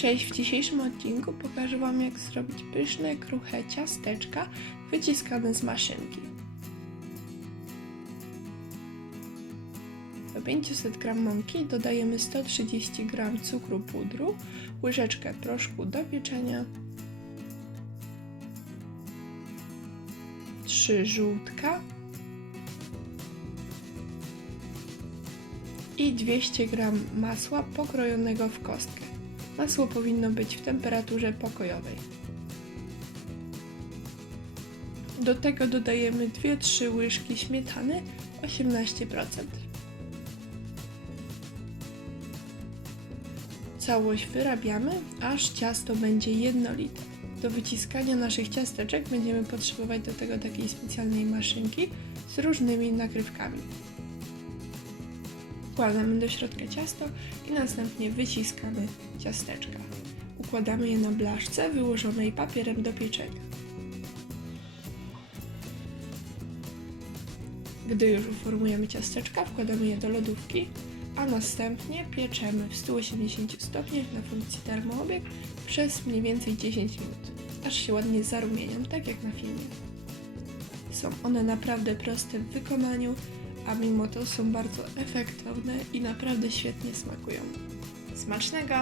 Cześć, w dzisiejszym odcinku pokażę Wam jak zrobić pyszne, kruche ciasteczka wyciskane z maszynki. Do 500 g mąki dodajemy 130 g cukru pudru, łyżeczkę proszku do pieczenia, 3 żółtka i 200 g masła pokrojonego w kostkę. Masło powinno być w temperaturze pokojowej. Do tego dodajemy 2-3 łyżki śmietany 18%. Całość wyrabiamy, aż ciasto będzie jednolite. Do wyciskania naszych ciasteczek będziemy potrzebować do tego takiej specjalnej maszynki z różnymi nakrywkami. Wkładamy do środka ciasto i następnie wyciskamy ciasteczka. Układamy je na blaszce wyłożonej papierem do pieczenia. Gdy już uformujemy ciasteczka, wkładamy je do lodówki, a następnie pieczemy w 180 stopniach na funkcji termoobieg przez mniej więcej 10 minut, aż się ładnie zarumienią, tak jak na filmie. Są one naprawdę proste w wykonaniu, a mimo to są bardzo efektowne i naprawdę świetnie smakują. Smacznego!